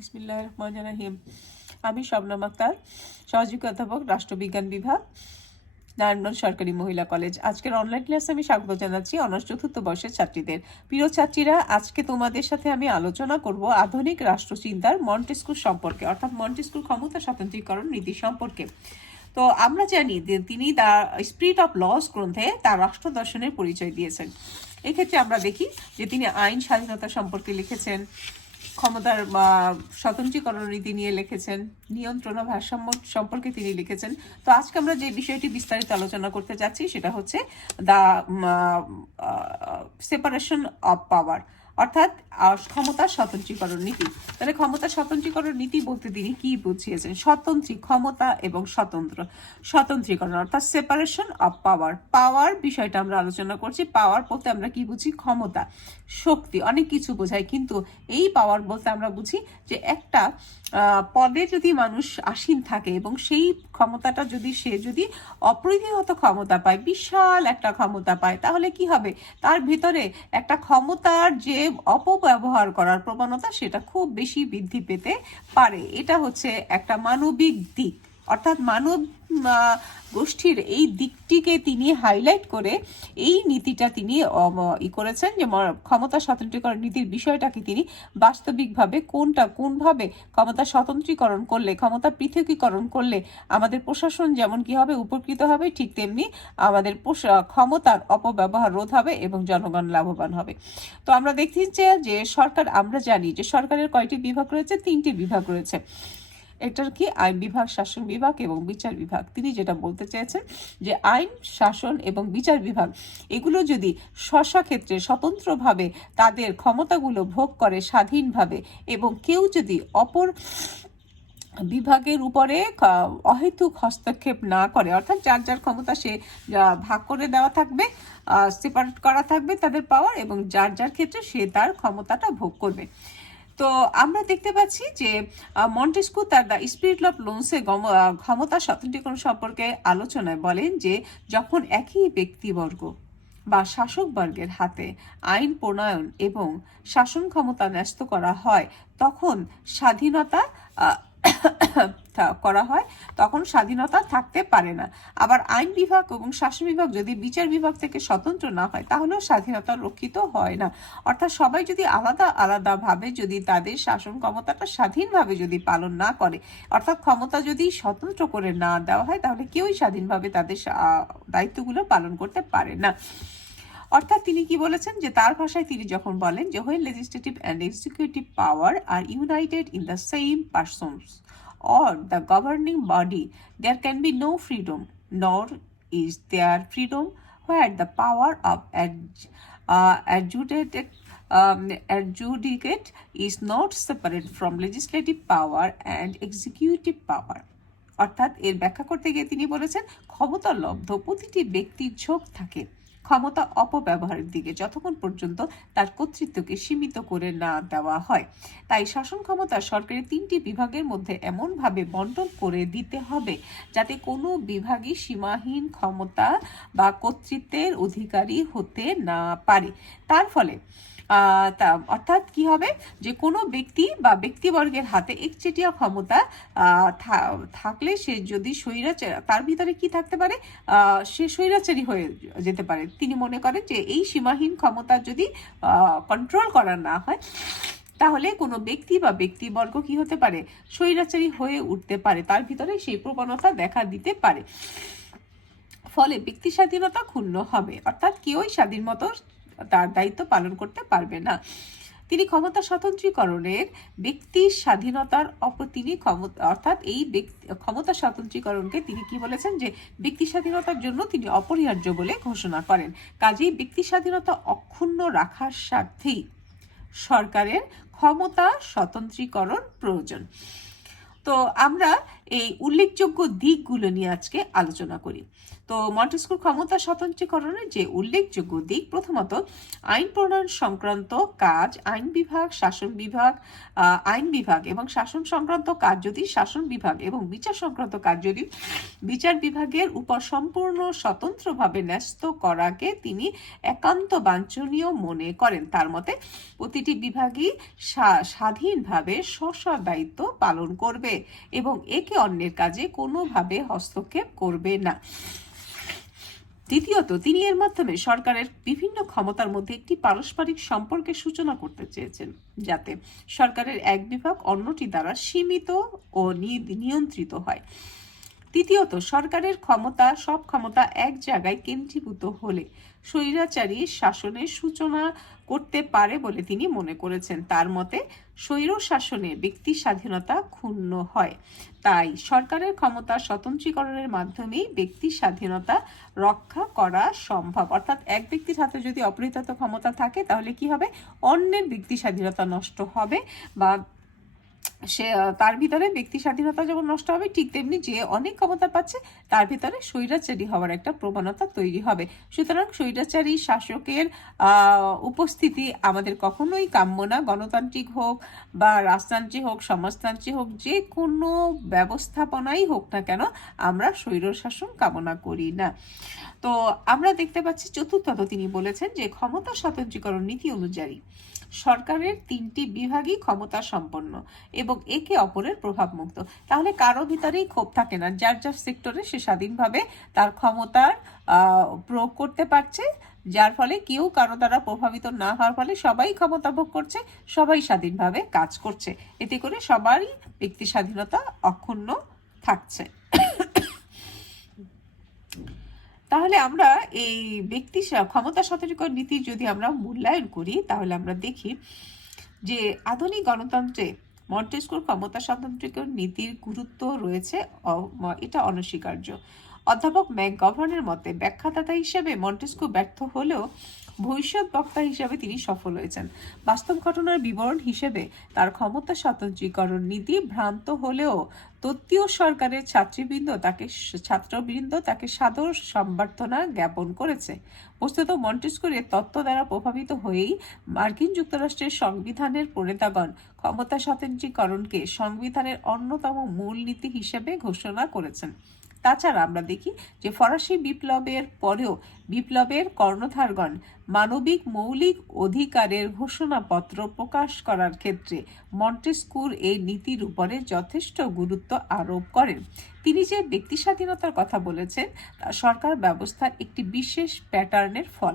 বিসমিল্লাহির রহমানির রহিম। আমি শবনম আক্তার, সহযোগী অধ্যাপক, রাষ্ট্রবিজ্ঞান বিভাগ, নারায়ণগঞ্জ সরকারি মহিলা কলেজ। আজকের অনলাইন ক্লাসে আমি স্বাগত জানাচ্ছি অনার্স চতুর্থ বর্ষের ছাত্রীদের। প্রিয় ছাত্রীরা, আজকে তোমাদের সাথে আমি আলোচনা করব আধুনিক রাষ্ট্রচিন্তার মন্টেস্কুর সম্পর্কে, অর্থাৎ মন্টেস্কুর ক্ষমতা স্বতন্ত্রীকরণ নীতি সম্পর্কে। তো আমরা জানি যে তিনি দ্য স্পিরিট অফ লস গ্রন্থে তার রাষ্ট্র দর্শনের পরিচয় দিয়েছেন। এক্ষেত্রে আমরা দেখি যে তিনি আইন স্বাধীনতা সম্পর্কে লিখেছেন, ক্ষমতার স্বতন্ত্রীকরণ নীতি নিয়ে লিখেছেন, নিয়ন্ত্রণ ও ভারসাম্য সম্পর্কে তিনি লিখেছেন। তো আজকে আমরা যে বিষয়টি বিস্তারিত আলোচনা করতে যাচ্ছি সেটা হচ্ছে দ্য সেপারেশন অফ পাওয়ার, অর্থাৎ ক্ষমতা স্বতন্ত্রীকরণ নীতি। তাহলে ক্ষমতা স্বতন্ত্রীকরণ নীতি বলতে তিনি কি বুঝিয়েছেন? স্বতন্ত্রী ক্ষমতা এবং স্বতন্ত্রীকরণ, অর্থাৎ সেপারেশন অফ পাওয়ার। পাওয়ার বিষয়টা আমরা আলোচনা করছি। পাওয়ার বলতে আমরা কি বুঝি? ক্ষমতা, শক্তি, অনেক কিছু বোঝায়, কিন্তু এই পাওয়ার বলতে আমরা বুঝি যে একটা পদে যদি মানুষ আসীন থাকে এবং সেই ক্ষমতাটা সে যদি অপ্রতিহত ক্ষমতা পায়, বিশাল একটা ক্ষমতা পায়, তাহলে কি হবে? তার ভিতরে একটা ক্ষমতার যে অপব্যবহার করার প্রবণতা সেটা খুব বেশি বৃদ্ধি পেতে পারে। এটা হচ্ছে একটা মানবিক দিক, অর্থাৎ মানব গোষ্ঠীর এই দিকটিকে তিনি হাইলাইট করে এই নীতিটা তিনি করেছেন যে ক্ষমতা স্বতন্ত্রীকরণ নীতির বিষয়টাকে তিনি বাস্তবিকভাবে কোনভাবে ক্ষমতা স্বতন্ত্রীকরণ করলে, ক্ষমতা পৃথকীকরণ করলে আমাদের প্রশাসন যেমন কি হবে, উপকৃত হবে, ঠিক তেমনি আমাদের ক্ষমতার অপব্যবহার রোধ হবে এবং জনগণ লাভবান হবে। তো আমরা দেখছি যে সরকার, আমরা জানি যে সরকারের কয়টি বিভাগ রয়েছে? 3টি বিভাগ রয়েছে। এটার কি? আইন বিভাগ, শাসন বিভাগ এবং বিচার বিভাগ। তিনি যেটা বলতে চেয়েছেন যে আইন, শাসন এবং বিচার বিভাগ এগুলো যদি ক্ষেত্রে স্বতন্ত্রভাবে তাদের ক্ষমতাগুলো ভোগ করে স্বাধীনভাবে, এবং কেউ যদি অপর বিভাগের উপরে অহেতুক হস্তক্ষেপ না করে, অর্থাৎ যার যার ক্ষমতা সে ভাগ করে দেওয়া থাকবে, সেপারেট করা থাকবে তাদের পাওয়ার, এবং যার যার ক্ষেত্রে সে তার ক্ষমতাটা ভোগ করবে। তো আমরা দেখতে পাচ্ছি যে মন্টেস্কু তার দ্য স্পিরিট অফ লোনসে ক্ষমতা স্বতন্ত্রীকরণ সম্পর্কে আলোচনায় বলেন যে যখন একই ব্যক্তিবর্গ বা শাসকবর্গের হাতে আইন প্রণয়ন এবং শাসন ক্ষমতা ন্যস্ত করা হয় তখন স্বাধীনতা থাকতে পারে না। আবার আইন বিভাগ এবং শাসন বিভাগ যদি বিচার বিভাগ থেকে স্বতন্ত্র না হয় তাহলেও স্বাধীনতা রক্ষিত হয় না। অর্থাৎ সবাই যদি আলাদা আলাদা ভাবে যদি তাদের শাসন ক্ষমতাটা স্বাধীনভাবে যদি পালন না করে, অর্থাৎ ক্ষমতা যদি স্বতন্ত্র করে না দেওয়া হয়, তাহলে কেউই স্বাধীনভাবে তাদের দায়িত্বগুলো পালন করতে পারে না। অর্থাৎ তিনি কি বলেছেন যে তার ভাষায় তিনি যখন বলেন যে when legislative and executive power are united in the same persons or the governing body, there can be no freedom, nor is there freedom where the power of adjudicate is not separate from legislative power and executive power. অর্থাৎ এর ব্যাখ্যা করতে গিয়ে তিনি বলেছেন ক্ষমতা লব্ধ প্রতিটি ব্যক্তির ঝোঁক থাকে ক্ষমতা অপব্যবহারের দিকে যতক্ষণ পর্যন্ত তার কর্তৃত্বকে সীমিত করে না দেওয়া হয়। তাই শাসন ক্ষমতা সরকারের 3টি বিভাগের মধ্যে এমনভাবে বন্টন করে দিতে হবে যাতে কোনো বিভাগই সীমাহীন ক্ষমতা বা কর্তৃত্বের অধিকারী হতে না পারে। তার ফলে অর্থাৎ কি হবে যে কোনো ব্যক্তি বা ব্যক্তিবর্গের হাতে একচেটিয়া ক্ষমতা থাকলে সে যদি তার ভিতরে কি থাকতে পারে? সে স্বৈরাচারী হয়ে যেতে পারে। তিনি মনে করেন যে এই সীমাহীন ক্ষমতা যদি কন্ট্রোল করা না হয় তাহলে কোনো ব্যক্তি বা ব্যক্তিবর্গ কি হতে পারে? স্বৈরাচারী হয়ে উঠতে পারে, তার ভিতরে সেই প্রবণতা দেখা দিতে পারে। ফলে ব্যক্তি স্বাধীনতা ক্ষুণ্ণ হবে, অর্থাৎ কেউই স্বাধীন মতো তার দায়িত্ব পালন করতে পারবে না। তিনি ক্ষমতা স্বতন্ত্রীকরণের ব্যক্তির স্বাধীনতার অর্থাৎ এই ক্ষমতা স্বতন্ত্রীকরণকে তিনি কি বলেছেন যে ব্যক্তি স্বাধীনতার জন্য তিনি অপরিহার্য বলে ঘোষণা করেন। কাজেই ব্যক্তি স্বাধীনতা অক্ষুণ্ণ রাখার স্বার্থেই সরকারের ক্ষমতা স্বতন্ত্রীকরণ প্রয়োজন। তো আমরা এই উল্লেখযোগ্য দিকগুলো নিয়ে আজকে আলোচনা করি। তো মন্টেস্কুর ক্ষমতা স্বতন্ত্রীকরণের যে উল্লেখযোগ্য দিক, প্রথমত আইন প্রণয়ন সংক্রান্ত কাজ আইন বিভাগ, শাসন বিভাগ, আইন বিভাগ এবং শাসন সংক্রান্ত কাজ যদি শাসন বিভাগ এবং বিচার সংক্রান্ত কাজ যদি বিচার বিভাগের উপর সম্পূর্ণ স্বতন্ত্রভাবে ন্যস্ত করাকে তিনি একান্ত বাঞ্ছনীয় মনে করেন। তার মতে প্রতিটি বিভাগই স্বাধীনভাবে স্ব দায়িত্ব পালন করবে এবং একে অন্যের কাজে কোনোভাবে হস্তক্ষেপ করবে না। দ্বিতীয়ত, তিনি এর মাধ্যমে সরকারের বিভিন্ন ক্ষমতার মধ্যে একটি পারস্পরিক সম্পর্কের সূচনা করতে চেয়েছেন, যাতে সরকারের এক বিভাগ অন্যটি দ্বারা সীমিত ও নিয়ন্ত্রিত হয়। তৃতীয়ত, সরকারের সব ক্ষমতা এক জায়গায় কেন্দ্রীভূত হলে স্বৈরাচারী শাসনের সূচনা করতে পারে বলে তিনি মনে করেছেন। তার মতে স্বৈর শাসনে ব্যক্তি স্বাধীনতা ক্ষুণ্ণ হয়, তাই সরকারের ক্ষমতা স্বতন্ত্রীকরণের মাধ্যমেই ব্যক্তি স্বাধীনতা রক্ষা করা সম্ভব। অর্থাৎ এক ব্যক্তির হাতে যদি অপরিহিত ক্ষমতা থাকে তাহলে কি হবে, অন্যের ব্যক্তি স্বাধীনতা নষ্ট হবে, বা সে তার ভিতরে ব্যক্তি স্বাধীনতা যখন নষ্ট হবে, ঠিক তেমনি যে অনেক ক্ষমতা পাচ্ছে তার ভিতরে স্বৈরাচারী হওয়ার একটা প্রবণতা তৈরি হবে। সুতরাং স্বৈরাচারী শাসকের উপস্থিতি আমাদের কখনোই কাম্য না। গণতান্ত্রিক হোক বা রাজতান্ত্রিক হোক, সমাজতান্ত্রিক হোক, যে কোনো ব্যবস্থাপনাই হোক না কেন, আমরা স্বৈর শাসন কামনা করি না। তো আমরা দেখতে পাচ্ছি চতুর্থত তিনি বলেছেন যে ক্ষমতা স্বতন্ত্রীকরণ নীতি অনুযায়ী সরকারের তিনটি বিভাগই ক্ষমতা সম্পন্ন এবং একে অপরের প্রভাব মুক্ত। তাহলে কারো ভিতরেই ক্ষোভ থাকে না, যার যার সেক্টরে সে স্বাধীনভাবে তার ক্ষমতার প্রয়োগ করতে পারছে, যার ফলে কেউ কারো দ্বারা প্রভাবিত না হওয়ার ফলে সবাই ক্ষমতা ভোগ করছে, সবাই স্বাধীনভাবে কাজ করছে। এতে করে সবারই ব্যক্তি স্বাধীনতা অক্ষুণ্ণ থাকছে। তাহলে আমরা এই ব্যক্তি ক্ষমতা স্বতন্ত্রীকরণ নীতি যদি আমরা মূল্যায়ন করি, তাহলে আমরা দেখি যে আধুনিক গণতন্ত্রে মন্টেস্কুর ক্ষমতা স্বতন্ত্রীকরণ নীতির গুরুত্ব রয়েছে, এটা অনস্বীকার্য। অধ্যাপক ম্যাকগভার্নের মতে ব্যাখ্যাদাতা হিসেবে মন্টেস্কু ব্যর্থ হলেও ভবিষ্যৎ বক্তা হিসেবে তিনি সফল হয়েছেন। বাস্তব ঘটনার বিবরণ হিসেবে তার ক্ষমতা স্বতন্ত্রীকরণ নীতি ভ্রান্ত হলেও তত্ত্বীয় সরকারের ছাত্রবৃন্দ তাকে সাদর সম্বর্ধনা জ্ঞাপন করেছে। বস্তুত মন্টেস্কুর তত্ত্ব দ্বারা প্রভাবিত হয়েই মার্কিন যুক্তরাষ্ট্রের সংবিধানের প্রণেতাগণ ক্ষমতা স্বতন্ত্রীকরণকে সংবিধানের অন্যতম মূল নীতি হিসেবে ঘোষণা করেছেন। তাছাড়া আমরা দেখি যে ফরাসি বিপ্লবের পরেও বিপ্লবের কর্ণধারগণ মানবিক মৌলিক অধিকারের ঘোষণাপত্র প্রকাশ করার ক্ষেত্রে মন্টেস্কুর এই নীতির উপরে যথেষ্ট গুরুত্ব আরোপ করেন। তিনি যে ব্যক্তি স্বাধীনতার কথা বলেছেন তা সরকার ব্যবস্থার একটি বিশেষ প্যাটার্নের ফল,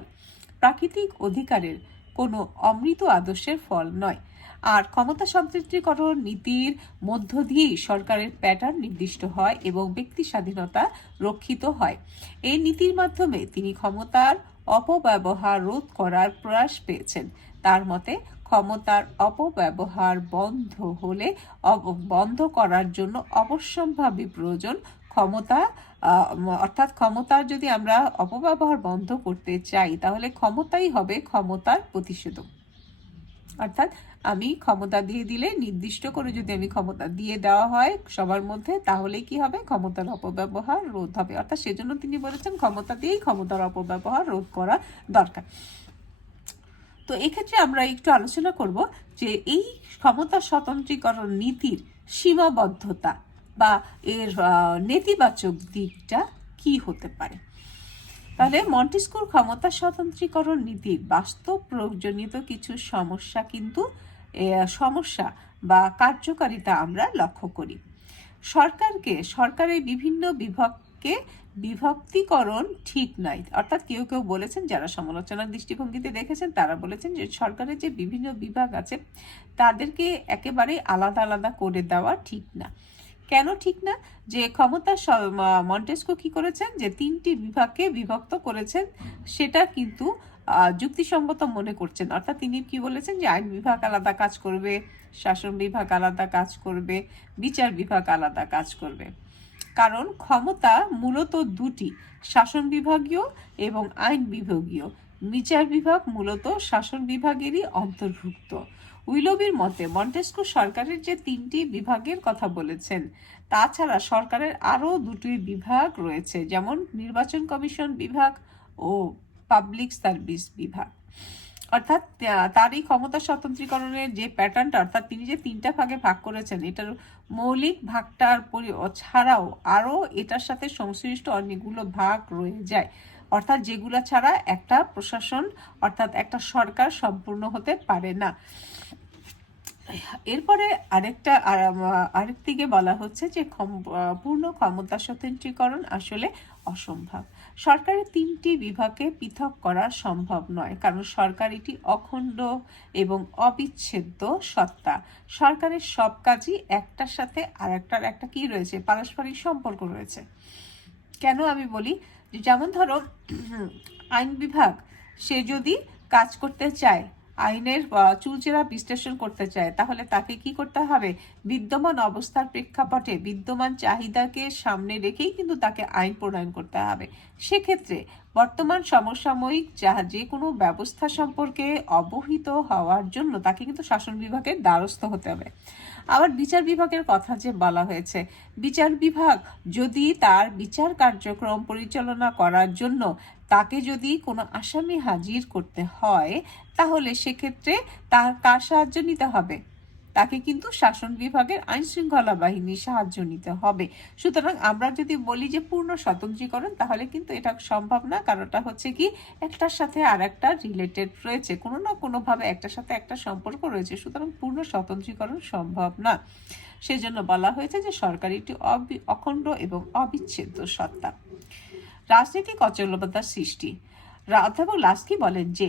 প্রাকৃতিক অধিকারের কোনো অমৃত আদর্শের ফল নয়। আর ক্ষমতা স্বতন্ত্রীকরণ নীতির মধ্য দিয়েই সরকারের প্যাটার্ন নির্দিষ্ট হয় এবং ব্যক্তি স্বাধীনতা রক্ষিত হয়। এই নীতির মাধ্যমে তিনি ক্ষমতার অপব্যবহার রোধ করার প্রয়াস পেয়েছেন। তার মতে ক্ষমতার অপব্যবহার বন্ধ করার জন্য অবশ্যম্ভাবী প্রয়োজন ক্ষমতার যদি আমরা অপব্যবহার বন্ধ করতে চাই তাহলে ক্ষমতাই হবে ক্ষমতার প্রতিষেধক। অর্থাৎ আমি ক্ষমতা দিয়ে দিলে, নির্দিষ্ট করে যদি আমি ক্ষমতা দিয়ে দেওয়া হয় সবার মধ্যে, তাহলে কি হবে, ক্ষমতার অপব্যবহার রোধ হবে। অর্থাৎ সেজন্য তিনি বলেছেন ক্ষমতা দিয়েই ক্ষমতার অপব্যবহার রোধ করা দরকার। তো এক্ষেত্রে আমরা একটু আলোচনা করব যে এই ক্ষমতা স্বতন্ত্রীকরণ নীতির সীমাবদ্ধতা বা এর নেতিবাচক দিকটা কি হতে পারে। তাহলে মন্টেস্কুর ক্ষমতা স্বতন্ত্রীকরণ নীতির বাস্তব প্রয়োজনীয় কিছু সমস্যা বা কার্যকারিতা আমরা লক্ষ্য করি। সরকারের বিভিন্ন বিভাগকে বিভক্তিকরণ ঠিক নাই। অর্থাৎ কেউ কেউ বলেছেন, যারা সমালোচনার দৃষ্টিভঙ্গিতে দেখেছেন তারা বলেছেন যে সরকারের যে বিভিন্ন বিভাগ আছে তাদেরকে একেবারে আলাদা আলাদা করে দেওয়া ঠিক না। কেন ঠিক না? যে মন্টেস্কু কি করেছেন, যে তিনটি বিভাগকে বিভক্ত করেছেন সেটা কিন্তু যুক্তিসঙ্গত মনে করছেন। অর্থাৎ তিনি কি বলেছেন যে আইন বিভাগ আলাদা কাজ করবে, শাসন বিভাগ আলাদা কাজ করবে, বিচার বিভাগ আলাদা কাজ করবে। কারণ ক্ষমতা মূলত দুটি, শাসন বিভাগীয় এবং আইন বিভাগীয়। বিচার বিভাগ মূলত শাসন বিভাগেরই অন্তর্ভুক্ত। উইলবির মতে মন্টেস্কু সরকারের যে 3টি বিভাগের কথা বলেছেন, তাছাড়া সরকারের আরও 2টি বিভাগ রয়েছে, যেমন নির্বাচন কমিশন বিভাগ ও পাবলিক সার্ভিস বিভাগ। অর্থাৎ তার এই ক্ষমতা স্বতন্ত্রীকরণের যে প্যাটার্নটা, অর্থাৎ তিনি যে 3টা ভাগে ভাগ করেছেন, এটার মৌলিক ভাগটার ছাড়াও আরও এটার সাথে সংশ্লিষ্ট অনেকগুলো ভাগ রয়ে যায়, অর্থাৎ যেগুলো ছাড়া একটা প্রশাসন অর্থাৎ একটা সরকার সম্পূর্ণ হতে পারে না। এরপরে আরেক দিকে বলা হচ্ছে যে পূর্ণ ক্ষমতা স্বতন্ত্রীকরণ আসলে অসম্ভব। সরকারের 3টি বিভাগকে পৃথক করা সম্ভব নয়, কারণ সরকার এটি অখণ্ড এবং অবিচ্ছেদ্য সত্তা। সরকারের সব কাজই একটার সাথে আরেকটার একটা কি রয়েছে, পারস্পরিক সম্পর্ক রয়েছে। কেন আমি বলি, যেমন ধরো আইন বিভাগ সে যদি কাজ করতে চায়, আইনের চুলচেরা বিশ্লেষণ করতে চায়, তাহলে তাকে কি করতে হবে, বিদ্যমান অবস্থার প্রেক্ষাপটে বিদ্যমান চাহিদাকে সামনে রেখেই কিন্তু তাকে আইন প্রণয়ন করতে হবে। সেক্ষেত্রে বর্তমান সমসাময়িক যে কোনো ব্যবস্থা সম্পর্কে অবহিত হওয়ার জন্য তাকে কিন্তু শাসন বিভাগের দ্বারস্থ হতে হবে। আবার বিচার বিভাগের কথা যে বলা হয়েছে, বিচার বিভাগ যদি তার বিচার কার্যক্রম পরিচালনা করার জন্য তাকে যদি কোনো আসামি হাজির করতে হয়, তাহলে সেক্ষেত্রে তার কার সাহায্য নিতে হবে, তাকে কিন্তু শাসন বিভাগের আইন শৃঙ্খলা বাহিনীর সাহায্য নিতে হবে। সুতরাং আমরা যদি বলি যে পূর্ণ স্বতন্ত্রীকরণ, তাহলে কিন্তু এটা সম্ভব না, কারণটা হচ্ছে কি একটার সাথে আর একটা রিলেটেড রয়েছে, কোনো না কোনোভাবে একটার সাথে একটা সম্পর্ক রয়েছে। সুতরাং পূর্ণ স্বতন্ত্রীকরণ সম্ভব না। সেজন্য বলা হয়েছে যে সরকার একটি অখণ্ড এবং অবিচ্ছেদ্য সত্তা। রাজনৈতিক অচলবতার সৃষ্টি। অধ্যাপক লাস্কি বলেন যে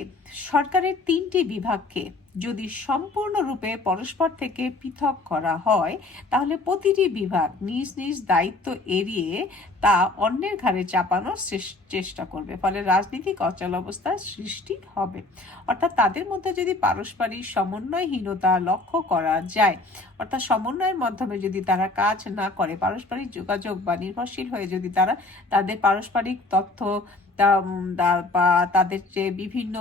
সরকারের 3টি বিভাগকে যদি সম্পূর্ণরূপে পরস্পর থেকে পৃথক করা হয়, তাহলে প্রতিটি বিভাগ নিজ নিজ দায়িত্ব এড়িয়ে তা অন্যের ঘাড়ে চাপানোর চেষ্টা করবে, ফলে রাজনৈতিক অচলাবস্থার সৃষ্টি হবে। অর্থাৎ তাদের মধ্যে যদি পারস্পরিক সমন্বয়হীনতা লক্ষ্য করা যায়, অর্থাৎ সমন্বয়ের মাধ্যমে যদি তারা কাজ না করে, পারস্পরিক যোগাযোগ বা নির্ভরশীল হয়ে যদি তারা তাদের পারস্পরিক তথ্য বা তাদের যে বিভিন্ন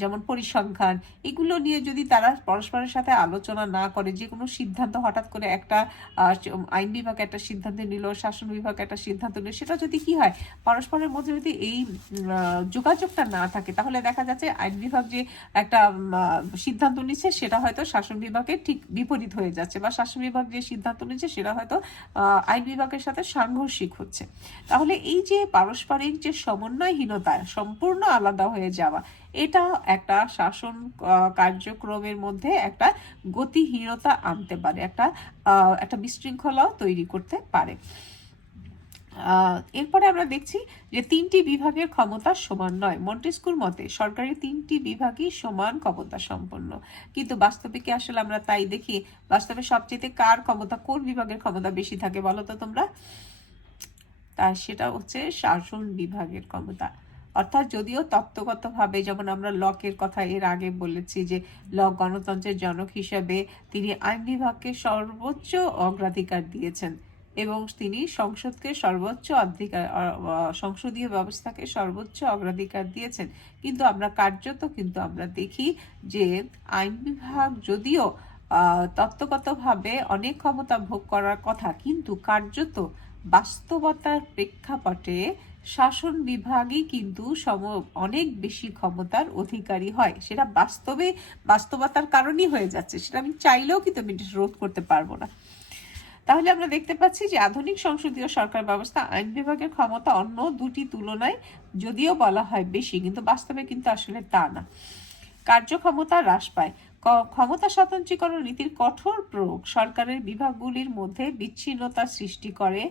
যেমন পরিসংখ্যান, এগুলো নিয়ে যদি তারা পরস্পরের সাথে আলোচনা না করে, যে কোনো সিদ্ধান্ত হঠাৎ করে একটা আইন বিভাগ একটা সিদ্ধান্ত নিল, শাসন বিভাগ একটা সিদ্ধান্ত নিল, সেটা যদি কি হয়, পরস্পরের মধ্যে যদি এই যোগাযোগটা না থাকে, তাহলে দেখা যাচ্ছে আইন বিভাগ যে একটা সিদ্ধান্ত নিচ্ছে সেটা হয়তো শাসন বিভাগের ঠিক বিপরীত হয়ে যাচ্ছে, বা শাসন বিভাগ যে সিদ্ধান্ত নিচ্ছে সেটা হয়তো আইন বিভাগের সাথে সাংঘর্ষিক হচ্ছে। তাহলে এই যে পারস্পরিক যে সমন্বয়হীনতা, সম্পূর্ণ আলাদা হয়ে যাওয়া, এটা একটা শাসন কার্যক্রমের মধ্যে একটা গতিহীনতা আনতে পারে, একটা বিশৃঙ্খলাও তৈরি করতে পারে। এরপরে আমরা দেখছি যে 3টি বিভাগের ক্ষমতা সমান নয়। মন্টেস্কুর মতে সরকারের 3টি বিভাগই সমান ক্ষমতা সম্পন্ন, কিন্তু বাস্তবে কি আসলে আমরা তাই দেখি? বাস্তবে সবচেয়ে কার ক্ষমতা, কোন বিভাগের ক্ষমতা বেশি থাকে বলো তো তোমরা? সেটা হচ্ছে শাসন বিভাগের ক্ষমতা। অর্থাৎ যদিও তত্ত্বগতভাবে, যেমন আমরা লকের কথা এর আগে বলেছি যে লক গণতন্ত্রের জনক হিসাবে তিনি আইন বিভাগকে সর্বোচ্চ অগ্রাধিকার দিয়েছেন এবং তিনি সংসদীয় ব্যবস্থাকে সর্বোচ্চ অগ্রাধিকার দিয়েছেন, কিন্তু আমরা আমরা দেখি যে আইন বিভাগ যদিও তত্ত্বগতভাবে অনেক ক্ষমতা ভোগ করার কথা, কিন্তু কার্যত বাস্তবতার প্রেক্ষাপটে শাসন বিভাগই কিন্তু অনেক বেশি ক্ষমতার অধিকারী হয়। সেটা বাস্তবতার কারণেই হয়ে যাচ্ছে, সেটা আমি চাইলেও কিন্তু আমি রোধ করতে পারবো না। তাহলে আমরা দেখতে পাচ্ছি যে আধুনিক সংসদীয় সরকার ব্যবস্থা আইন বিভাগের ক্ষমতা অন্য 2টি তুলনায় যদিও বলা হয় বেশি, কিন্তু বাস্তবে কিন্তু আসলে তা না। কার্যক্ষমতা হ্রাস পায়। ক্ষমতা স্বতন্ত্রীকরণ নীতির কঠোর প্রয়োগ সরকারের বিভাগগুলির মধ্যে বিচ্ছিন্নতা সৃষ্টি করে,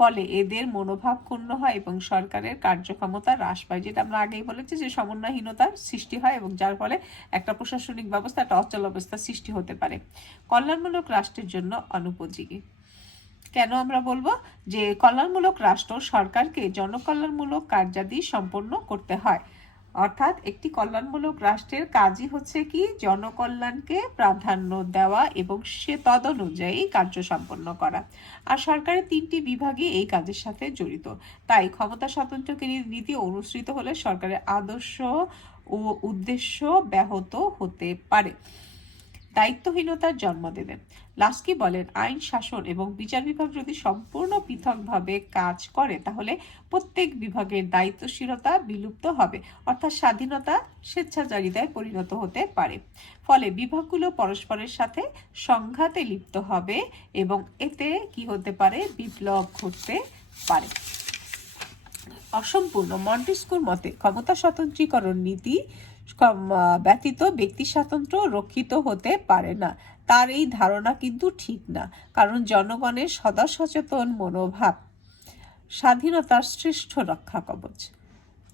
ফলে এদের মনোভাব ক্ষুণ্ণ হয় এবং সরকারের কার্যক্ষমতা হ্রাস পায়, যেটা আমরা আগেই বলেছি যে সমন্বয়হীনতার সৃষ্টি হয় এবং যার ফলে একটা প্রশাসনিক ব্যবস্থা একটা অচল অবস্থার সৃষ্টি হতে পারে। কল্যাণমূলক রাষ্ট্রের জন্য অনুপযোগী। কেন আমরা বলবো যে কল্যাণমূলক রাষ্ট্র সরকারকে জনকল্যাণমূলক কার্যাদি সম্পন্ন করতে হয়, অর্থাৎ একটি কল্যাণমূলক রাষ্ট্রের কাজই হচ্ছে কি জনকল্যাণকে প্রাধান্য দেওয়া এবং সে তদনুযায়ী কার্য সম্পন্ন করা। আর সরকারের 3টি বিভাগই এই কাজের সাথে জড়িত। তাই ক্ষমতা স্বাতন্ত্র্য নীতি অনুসৃত হলে সরকারের আদর্শ ও উদ্দেশ্য ব্যাহত হতে পারে। দায়িত্বহীনতার জন্ম দেবে। লাস্কি বলেন, আইন শাসন এবং বিচার বিভাগ যদি সম্পূর্ণ পৃথকভাবে কাজ করে তাহলে প্রত্যেক বিভাগের দায়িত্বশীলতা বিলুপ্ত হবে, অর্থাৎ স্বাধীনতা স্বেচ্ছাচারিতায় পরিণত হতে পারে। ফলে বিভাগগুলো পরস্পরের সাথে সংঘাতে লিপ্ত হবে এবং এতে কি হতে পারে, বিপ্লব ঘটতে পারে। অসম্পূর্ণ মন্টেস্কুর মতে ক্ষমতা স্বতন্ত্রীকরণ নীতি ব্যতীত ব্যক্তি স্বাতন্ত্র্য রক্ষিত হতে পারে না। তার এই ধারণা কিন্তু ঠিক না, কারণ জনগণের সদা সচেতন মনোভাব স্বাধীনতার শ্রেষ্ঠ রক্ষা কবচ।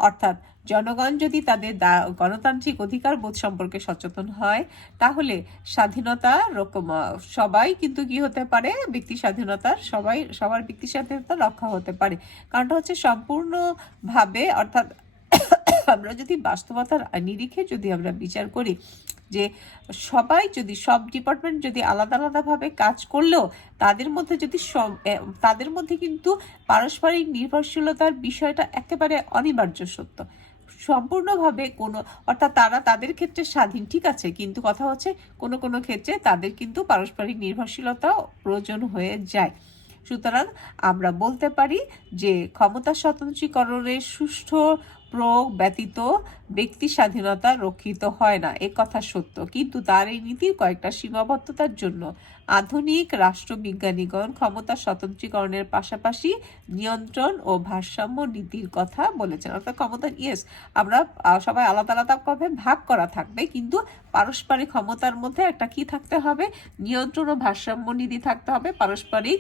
অর্থাৎ জনগণ যদি তাদের গণতান্ত্রিক অধিকার বোধ সম্পর্কে সচেতন হয় তাহলে স্বাধীনতা সবাই কিন্তু কি হতে পারে, ব্যক্তি স্বাধীনতার সবার ব্যক্তি স্বাধীনতা রক্ষা হতে পারে। কারণটা হচ্ছে সম্পূর্ণভাবে, অর্থাৎ আমরা যদি বাস্তবতার নিরিখে যদি আমরা বিচার করি যে সবাই যদি সব ডিপার্টমেন্ট যদি আলাদা আলাদাভাবে কাজ করলেও তাদের মধ্যে কিন্তু পারস্পরিক নির্ভরশীলতার বিষয়টা একেবারে অনিবার্য সত্য। সম্পূর্ণভাবে অর্থাৎ তারা তাদের ক্ষেত্রে স্বাধীন, ঠিক আছে, কিন্তু কথা হচ্ছে কোনো ক্ষেত্রে তাদের কিন্তু পারস্পরিক নির্ভরশীলতা প্রয়োজন হয়ে যায়। সুতরাং আমরা বলতে পারি যে ক্ষমতা স্বতন্ত্রীকরণের সুষ্ঠু প্রয়োগ ব্যতীত ব্যক্তি স্বাধীনতা রক্ষিত হয় না, এ কথা সত্য। কিন্তু তার এই নীতির কয়েকটা সীমাবদ্ধতার জন্য আধুনিক রাষ্ট্রবিজ্ঞানীগণ ক্ষমতা স্বতন্ত্রীকরণের পাশাপাশি নিয়ন্ত্রণ ও ভারসাম্য নীতির কথা বলেছেন। অর্থাৎ ক্ষমতা আমরা সবাই আলাদা আলাদাভাবে ভাগ করা থাকবে, কিন্তু পারস্পরিক ক্ষমতার মধ্যে একটা কি থাকতে হবে, নিয়ন্ত্রণ ও ভারসাম্য নীতি থাকতে হবে। পারস্পরিক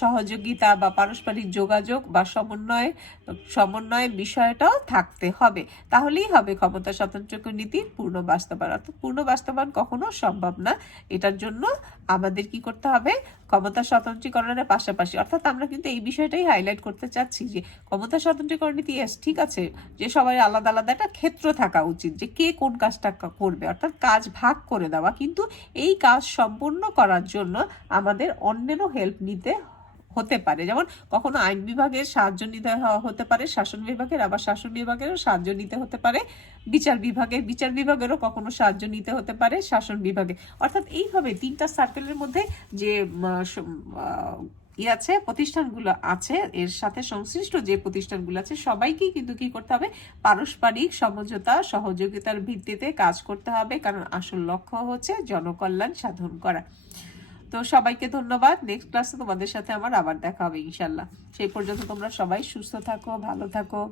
সহযোগিতা বা পারস্পরিক যোগাযোগ বা সমন্বয় বিষয়টাও থাকতে হবে, তাহলেই হবে ক্ষমতা স্বতন্ত্র নীতির পূর্ণ বাস্তবায়ন। অর্থাৎ পূর্ণ বাস্তবায়ন কখনো সম্ভব না, এটার জন্য আমাদের কি করতে হবে, ক্ষমতা স্বতন্ত্রীকরণের পাশাপাশি, অর্থাৎ আমরা কিন্তু এই বিষয়টাই হাইলাইট করতে চাচ্ছি যে ক্ষমতা স্বতন্ত্রীকরণ নীতি ঠিক আছে যে সবাই আলাদা আলাদা একটা ক্ষেত্র থাকা উচিত যে কে কোন কাজটা করবে, অর্থাৎ কাজ ভাগ করে দেওয়া, কিন্তু এই কাজ সম্পূর্ণ করার জন্য আমাদের অন্যেরও হেল্প নিতে হতে পারে। যেমন কখনো আইন বিভাগের সাহায্য নিতে হতে পারে শাসন বিভাগের, আবার শাসন বিভাগেরও সাহায্য নিতে হতে পারে বিচার বিভাগেরও কখনো সাহায্য নিতে হতে পারে শাসন বিভাগে। অর্থাৎ এইভাবে তিনটা সার্কেলের মধ্যে যে আছে প্রতিষ্ঠানগুলো আছে, এর সাথে সংশ্লিষ্ট যে প্রতিষ্ঠানগুলো আছে সবাইকেই কিন্তু কি করতে হবে, পারস্পরিক সমঝোতা সহযোগিতার ভিত্তিতে কাজ করতে হবে, কারণ আসল লক্ষ্য হচ্ছে জনকল্যাণ সাধন করা। তো সবাইকে ধন্যবাদ। নেক্সট ক্লাসে তোমাদের সাথে আমার আবার দেখা হবে ইনশাল্লাহ। সেই পর্যন্ত তোমরা সবাই সুস্থ থাকো, ভালো থাকো।